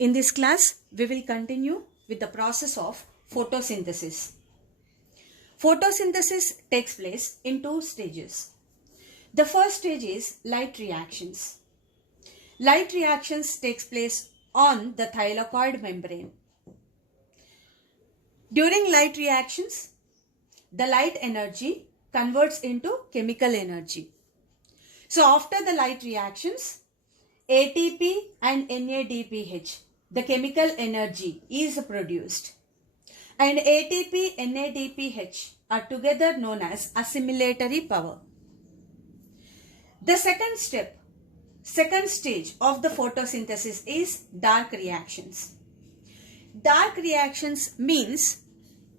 In this class, we will continue with the process of photosynthesis. Photosynthesis takes place in two stages. The first stage is light reactions. Light reactions takes place on the thylakoid membrane. During light reactions, the light energy converts into chemical energy. So after the light reactions, ATP and NADPH, the chemical energy is produced. And ATP, NADPH are together known as assimilatory power. The second stage of the photosynthesis is dark reactions. Dark reactions means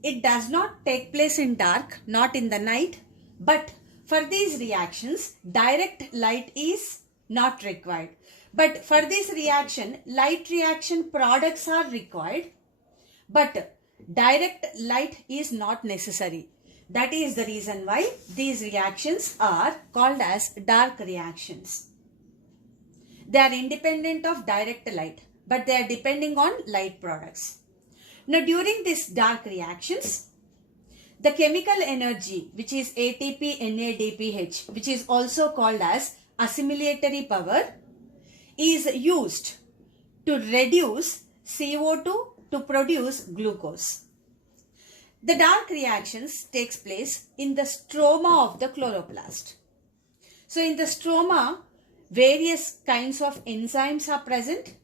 it does not take place in dark, not in the night, but for these reactions, direct light is not required. But for this reaction, light reaction products are required, but direct light is not necessary. That is the reason why these reactions are called as dark reactions. They are independent of direct light, but they are depending on light products. Now, during these dark reactions, the chemical energy, which is ATP, NADPH, which is also called as assimilatory power, is used to reduce CO2 to produce glucose. The dark reactions takes place in the stroma of the chloroplast. So in the stroma, various kinds of enzymes are present,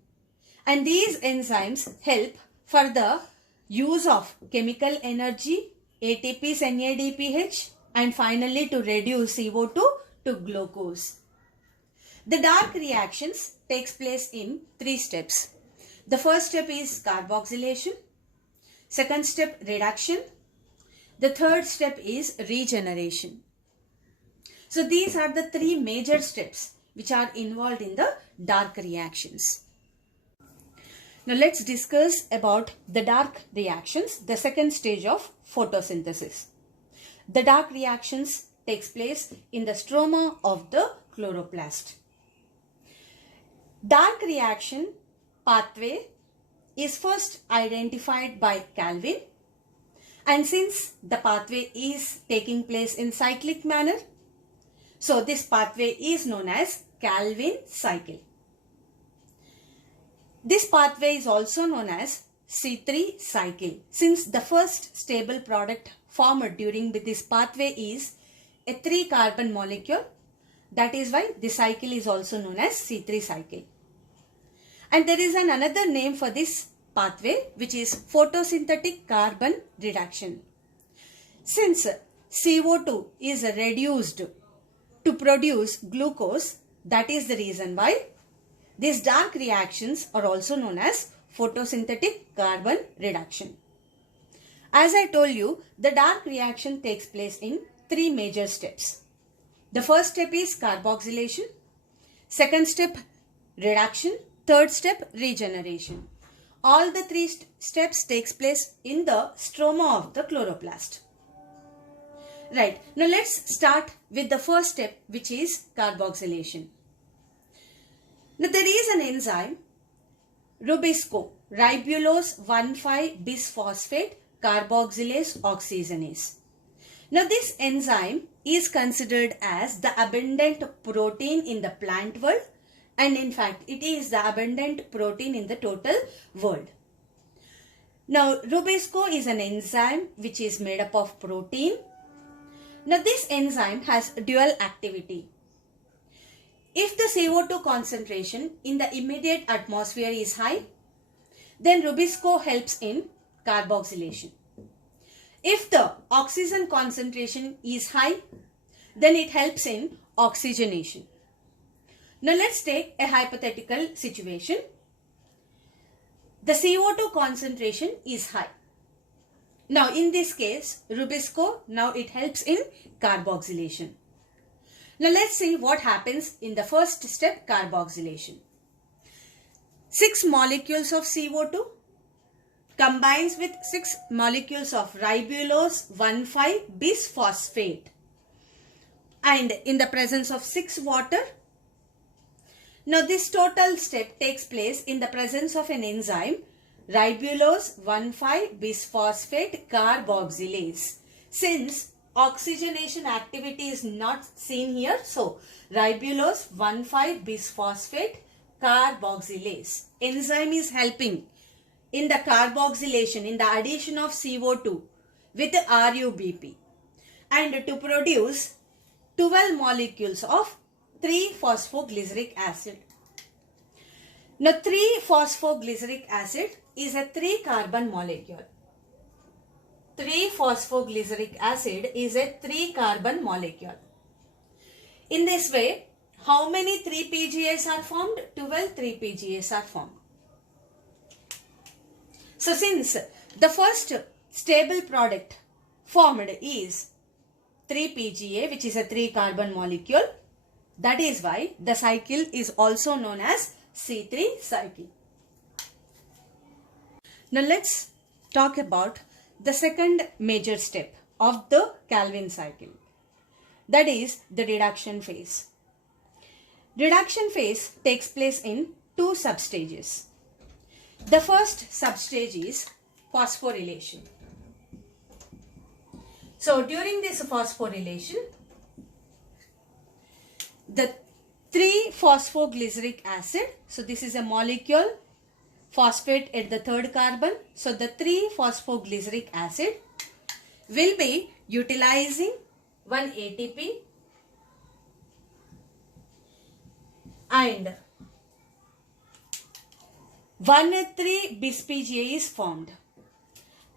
and these enzymes help for the use of chemical energy, ATPs, NADPH, and finally to reduce CO2 to glucose. The dark reactions takes place in three steps. The first step is carboxylation. Second step, reduction. The third step is regeneration. So these are the three major steps which are involved in the dark reactions. Now let's discuss about the dark reactions, the second stage of photosynthesis. The dark reactions takes place in the stroma of the chloroplast. Dark reaction pathway is first identified by Calvin, and since the pathway is taking place in cyclic manner, so this pathway is known as Calvin cycle. This pathway is also known as C3 cycle, since the first stable product formed during this pathway is a 3-carbon molecule. That is why the cycle is also known as C3 cycle. And there is another name for this pathway, which is photosynthetic carbon reduction. Since CO2 is reduced to produce glucose, that is the reason why these dark reactions are also known as photosynthetic carbon reduction. As I told you, the dark reaction takes place in three major steps. The first step is carboxylation. Second step, reduction. Third step, regeneration. All the three steps takes place in the stroma of the chloroplast. Right. Now let's start with the first step, which is carboxylation. Now there is an enzyme, Rubisco, ribulose 1,5-bisphosphate carboxylase oxygenase. Now this enzyme is considered as the abundant protein in the plant world, and in fact it is the abundant protein in the total world. Now Rubisco is an enzyme which is made up of protein. Now this enzyme has dual activity. If the CO2 concentration in the immediate atmosphere is high, then Rubisco helps in carboxylation. If the oxygen concentration is high, then it helps in oxygenation. Now let's take a hypothetical situation. The CO2 concentration is high. Now in this case, Rubisco, now it helps in carboxylation. Now let's see what happens in the first step, carboxylation. 6 molecules of CO2 combines with 6 molecules of ribulose 1,5-bisphosphate, and in the presence of 6 water, Now this total step takes place in the presence of an enzyme ribulose 1,5-bisphosphate carboxylase. Since oxygenation activity is not seen here, so ribulose 1,5-bisphosphate carboxylase enzyme is helping in the carboxylation, in the addition of CO2 with RUBP and to produce 12 molecules of 3-phosphoglyceric acid. Now 3-phosphoglyceric acid is a 3-carbon molecule. 3-phosphoglyceric acid is a 3-carbon molecule. In this way, how many 3-PGAs are formed? 12 3-PGAs are formed. So since the first stable product formed is 3-PGA, which is a 3-carbon molecule, that is why the cycle is also known as C3 cycle. Now let's talk about the second major step of the Calvin cycle, that is the reduction phase. Reduction phase takes place in two substages. The first substage is phosphorylation. So during this phosphorylation, the 3-phosphoglyceric acid, so this is a molecule, phosphate at the third carbon, so the 3-phosphoglyceric acid will be utilizing one ATP and 1,3-bis-PGA is formed.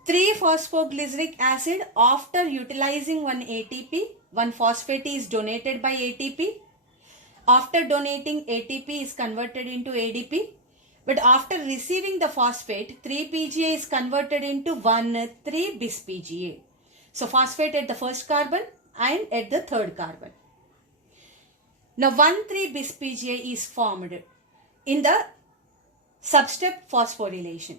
3-phosphoglyceric acid, after utilizing one ATP, one phosphate is donated by ATP. After donating, ATP is converted into ADP. But after receiving the phosphate, 3-PGA is converted into 1,3-bis-PGA. So phosphate at the first carbon and at the third carbon. Now 1,3-bis-PGA is formed in the substep phosphorylation.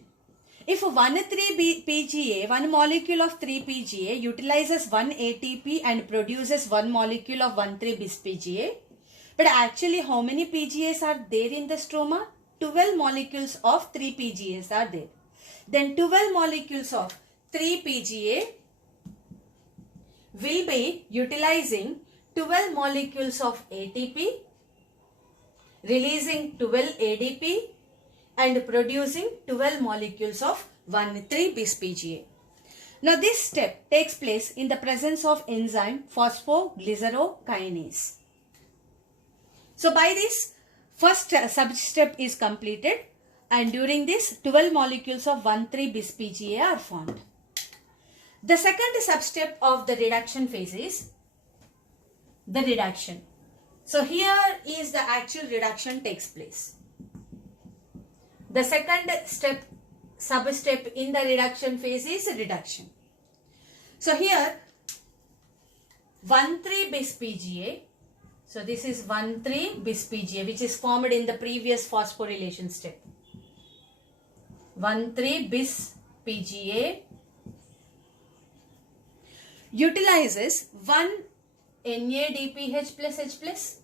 If 1,3-PGA, one molecule of 3-PGA utilizes one ATP and produces one molecule of 1,3-bis-PGA, but actually how many PGAs are there in the stroma? 12 molecules of 3-PGAs are there. Then 12 molecules of 3-PGA will be utilizing 12 molecules of ATP, releasing 12 ADP and producing 12 molecules of 1,3-bis-PGA. Now this step takes place in the presence of enzyme phosphoglycerokinase. So by this, first substep is completed and during this 12 molecules of 1,3-bis-PGA are formed. The second substep of the reduction phase is the reduction. So here is the actual reduction takes place. The second substep in the reduction phase is reduction. So here 1,3-bis-PGA. So this is 1,3-bis-PGA which is formed in the previous phosphorylation step. 1,3-bis-PGA utilizes one NADPH plus H plus.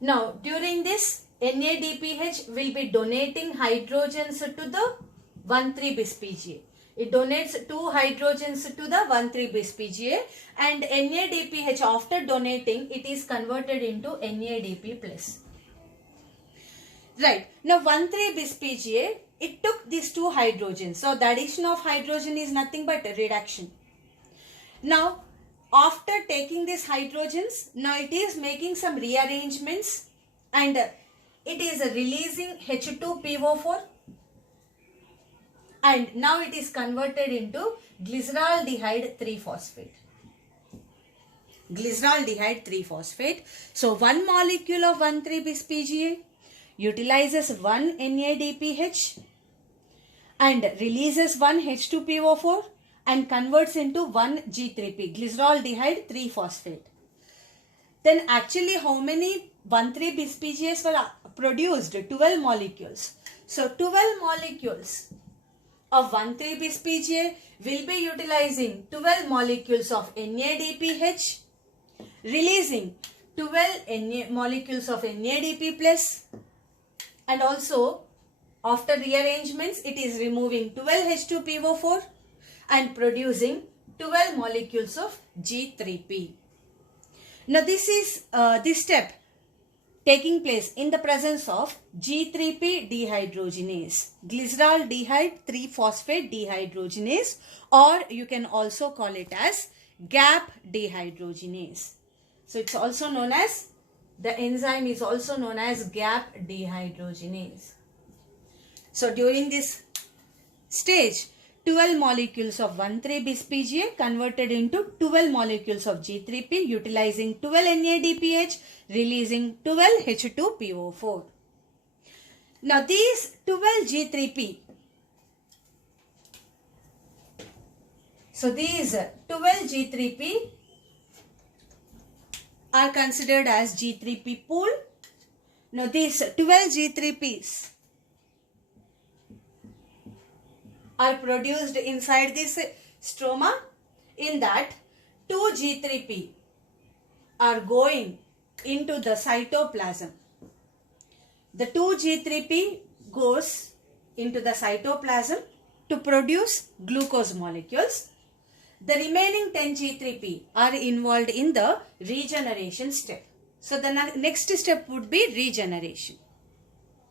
Now during this NADPH will be donating hydrogens to the 1,3-bis-PGA. It donates 2 hydrogens to the 1,3-bis-PGA and NADPH after donating it is converted into NADP plus. Right. Now 1,3-bis-PGA, it took these 2 hydrogens. So the addition of hydrogen is nothing but a reduction. Now after taking these hydrogens, now it is making some rearrangements and it is releasing H2PO4 and now it is converted into glyceraldehyde 3-phosphate. Glyceraldehyde 3-phosphate. So one molecule of 1,3-bis-PGA utilizes one NADPH and releases one H2PO4 and converts into one G3P, glyceraldehyde 3-phosphate. Then actually how many 1,3-bis-PGAs were produced? 12 molecules. So 12 molecules of 1,3-bis-PGA will be utilizing 12 molecules of NADPH releasing 12 molecules of NADP plus, and also after rearrangements it is removing 12 H2PO4 and producing 12 molecules of G3P. Now this step taking place in the presence of G3P dehydrogenase, glyceraldehyde 3-phosphate dehydrogenase, or you can also call it as GAP dehydrogenase. So it's also known as, the enzyme is also known as GAP dehydrogenase. So during this stage, 12 molecules of 1,3-bis-PGA converted into 12 molecules of G3P utilizing 12 NADPH, releasing 12 H2PO4. Now these 12 G3P, so these 12 G3P are considered as G3P pool. Now these 12 G3Ps are produced inside this stroma. In that, 2 G3P are going into the cytoplasm. The 2 G3P goes into the cytoplasm to produce glucose molecules. The remaining 10 G3P are involved in the regeneration step. So the next step would be regeneration.